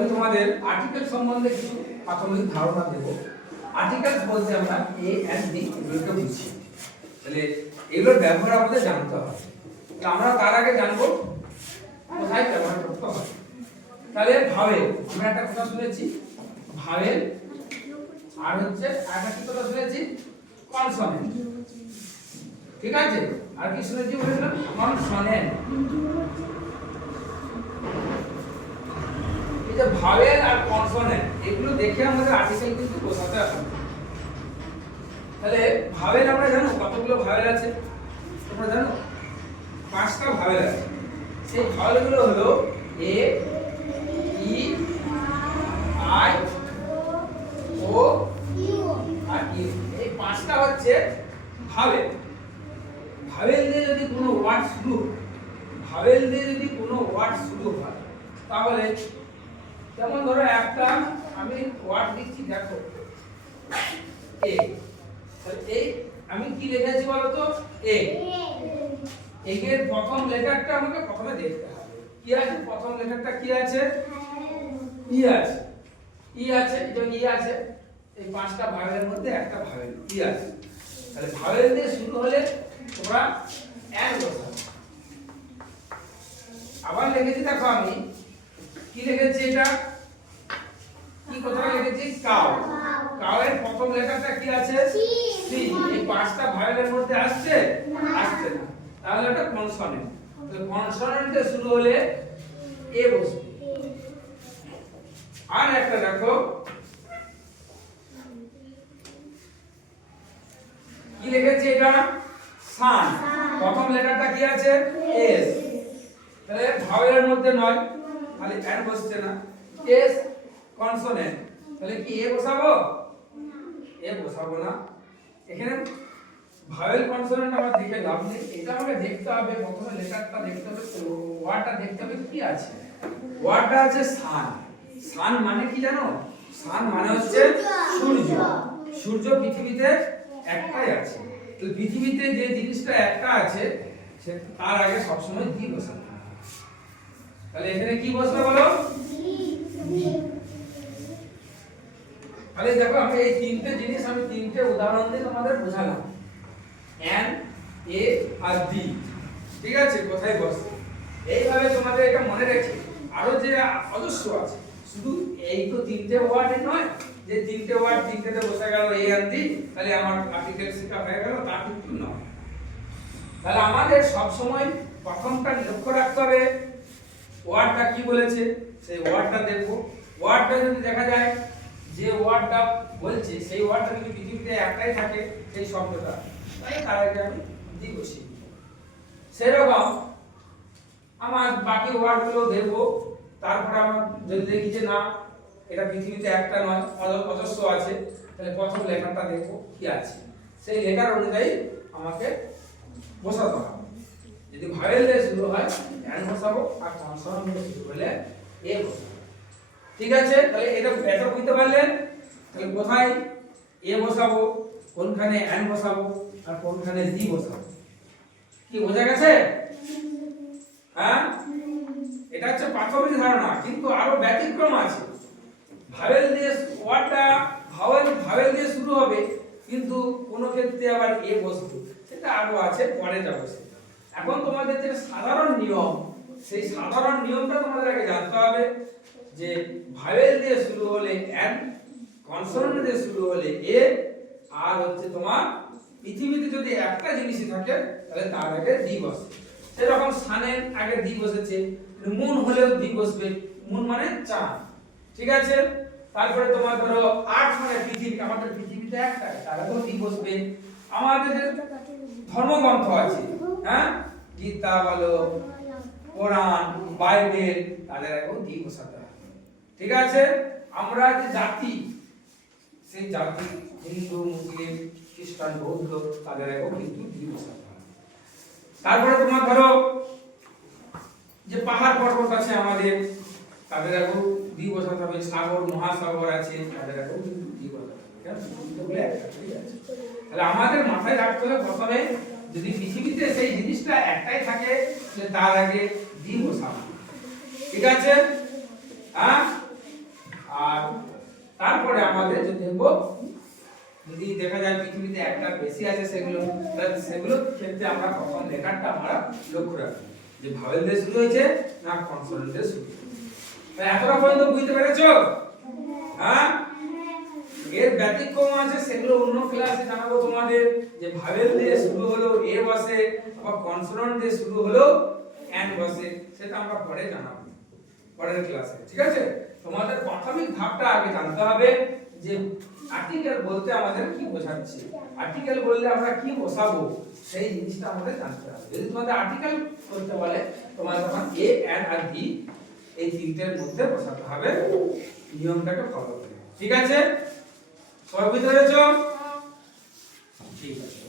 আমি তোমাদের আর্টিকেল সম্বন্ধে কিছু প্রাথমিক ধারণা দেব। আর্টিকেলস বলতে আমরা এ এন্ড বি এগুলোকে বুঝি, তাহলে এগুলোর ব্যবহার আমাদের জানতে হবে। তো আমরা তার আগে জানবো কোথায় ব্যবহার করতে হবে। তাহলে ভাওয়েল, আমরা একটা কথা শুনেছি ভাওয়েল, আর হচ্ছে আরেকটা কথা শুনেছি কনসোনেন্ট, ঠিক আছে? আর কি শুনেছি বলেছিলাম? কনসোনেন্ট। এই যে ভাওয়েল আর কনসোনেন্ট এগুলো দেখে আমাদের আর্টিকেল কিন্তু বোঝাতে হবে। তাহলে ভাওয়েল আমরা জানো কতগুলো ভাওয়েল আছে? তোমরা জানো 5টা ভাওয়েল আছে। সেই ভাওয়েলগুলো হলো এ, ই, আই, ও আর ইউ। এই 5টা হচ্ছে ভাওয়েল। ভাওয়েল দিয়ে যদি কোনো ওয়ার্ড শুরু হয় তাহলে যেমন ধরো একটা আমি ওয়ার্ড লিখছি, দেখো এ, তাহলে এই আমি কি লিখেছি বলো তো? এ। এর প্রথম লেটারটা আমাকে প্রথমে দেখতে হবে। কি আছে প্রথম লেটারটা? কি আছে? ই আছে। ই আছে, এটা ই আছে। এই 5টা ভাওয়েলের মধ্যে একটা ভাওয়েল ই আছে। তাহলে ভাওয়েল দিয়ে শুরু হলে তোমরা এন বসাবে। আবার লিখেছি, দেখো আমি কি লিখেছি, এটা কি কথাটা লিখেছি? কাউ। কাউ এর প্রথম লেটারটা কি আছে? সি। এই 5টা ভাওয়েলের মধ্যে আসছে আসছে না, তাহলে এটা কনসোনেন্ট। তাহলে কনসোনেন্টে শুরু হলে এ বসবে। আর একটা দেখো কি লিখেছি, এটা সান। প্রথম লেটারটা কি আছে? এস। তাহলে ভাওয়েলের মধ্যে নয়, খালি এন বসছে না, এস কনসোনেন্ট। তাহলে কি এ বসাবো? এ বসাবো না। এখানে ভাওয়েল কনসোনেন্ট আমার দেখে লাভ নেই, এটা আমাকে দেখতে হবে প্রথমে লেটারটা দেখতে হবে, ওয়ার্ডটা দেখতে হবে কি আছে। ওয়ার্ডটা আছে সান। সান মানে কি জানো? সান মানে হচ্ছে সূর্য। সূর্য পৃথিবীতে একটাই আছে। তো পৃথিবীতে যে জিনিসটা একটা আছে সে তার আগে সবসময় দি বসাতে হবে। তাহলে এখানে কি বসবে বলো? দি। তাহলে দেখো আমি এই তিনটে জিনিস আমি তিনটে উদাহরণ দিয়ে তোমাদের বোঝালাম, এন, এ আর বি, ঠিক আছে? কোথায় বসে এইভাবে তোমাদের এটা মনে রেখে আরো যে অজস্র আছে, শুধু এই তো তিনটে ওয়ার্ড নয় যে তিনটে ওয়ার্ড তিনটেতে বসে গেল এ আর বি, তাহলে আমার আর্টিকেল শেখা হয়ে গেল, তা কিন্তু নয়। তাহলে আমাদের সব সময় প্রথমটা লক্ষ্য রাখতে হবে ওয়ার্ডটা কি বলেছে, সেই ওয়ার্ডটা দেখবো। ওয়ার্ডটা যদি দেখা যায় যে ওয়ার্ডটা বলছে সেই ওয়ার্ডটা যদি পৃথিবীতে একটাই থাকে সেই শব্দটা, তাই তার আগে আমি দি বসিয়ে দিই। সেরকম আমার বাকি ওয়ার্ডগুলো দেখবো, তারপর আমার যদি দেখি যে না এটা পৃথিবীতে একটা নয় অজস্র আছে, তাহলে প্রথম লেখাটা দেখবো কি আছে, সেই লেখার অনুযায়ী আমাকে বসাতে হবে। যদি ভাওয়েল দিয়ে শুরু হয় এন বসাবো, আর কনসোনেন্ট দিয়ে শুরু হলে এ বসাবো, ঠিক আছে? তাহলে এটা বুঝতে পারলেন? তাহলে কোথায় এ বসাবো, কোনখানে এন বসাবো, আর কোনখানে দি বসাবো, কি বোঝা গেছে? হ্যাঁ, এটা হচ্ছে প্রাথমিক ধারণা, কিন্তু আরো ব্যতিক্রম আছে। ভাওয়েল দিয়ে ওয়ার্ডটা ভাওয়েল দিয়ে শুরু হবে, কিন্তু কোন ক্ষেত্রে আবার এ বসবে, সেটা আরো আছে, পরে যাবো সেটা। এখন তোমাদের যে সাধারণ নিয়ম, সেই সাধারণ নিয়মটা তোমাদের আগে জানতে হবে যে ভাওয়েল দিয়ে শুরু হলে এন, কনসোনেন্ট দিয়ে শুরু হলে এ, আর হচ্ছে তোমার পৃথিবীতে যদি একটা জিনিসই থাকে তাহলে তার আগে দি বসে। সেরকম সানের আগে দি বসেছে, মুন হলেও দি বসবে, মুন মানে চাঁদ, ঠিক আছে? তারপরে তোমার ধরো আর্থ মানে পৃথিবী, আমাদের পৃথিবীতে একটাই, তার আগেও দি বসবে। আমাদের যে ধর্মগ্রন্থ আছে, হ্যাঁ, গীতা বলো, কোরআন, বাইবেল, তাদের আগেও দি বসাতে হবে, ঠিক আছে? আমরা যে জাতি, সেই জাতি হিন্দু, মুসলিম, খ্রিস্টান, বৌদ্ধ, তাদের আগেও কিন্তু দি বসাতে হবে। তারপরে তোমার ধরো যে পাহাড় পর্বত আছে আমাদের, তাদের আগেও দি বসাতে হবে। সাগর, মহাসাগর আছে, তাদের আগেও কিন্তু দি বসাতে হবে। তাহলে আমাদের মাথায় রাখতে হবে প্রথমে যদি পৃথিবীতে সেই জিনিসটা একটাই থাকে তাহলে তার আগে দি বসাবো, ঠিক আছে? হ্যাঁ, আর তারপরে আমাদের যে দেখবো যদি দেখা যায় পৃথিবীতে একটা বেশি আছে সেগুলোর ক্ষেত্রে আমরা প্রথম লেখাটা আমরা লক্ষ্য রাখবো যে ভাওয়েল দিয়ে শুরু হয়েছে না কনসোনেন্ট দিয়ে শুরু হয়েছে। তো এতটা পর্যন্ত বুঝতে পেরেছো? হ্যাঁ, এর ব্যতিক্রম আছে, সেগুলো অন্য ক্লাসে জানাবো তোমাদের, যে ভাওয়েল দিয়ে শুরু হলো এ বসে, আবার কনসোনেন্ট দিয়ে শুরু হলো এন বসে, সেটা আমরা পরে জানাবো পরের ক্লাসে। ঠিক আছে, তোমাদের প্রাথমিক ধাপটা আগে জানতে হবে যে আর্টিকেল বলতে আমাদের কি বোঝাচ্ছে, আর্টিকেল বললে আমরা কি বসাবো সেই জিনিসটা আমাদের জানতে হবে। যদি তোমাদের আর্টিকেল করতে বলে তোমাদের তখন এ এন আর ডি এই তিনটের মধ্যে বসাতে হবে, নিয়মটাকে ফলো করে। ঠিক আছে, সবাই বুঝতে পেরেছো? ঠিক আছে।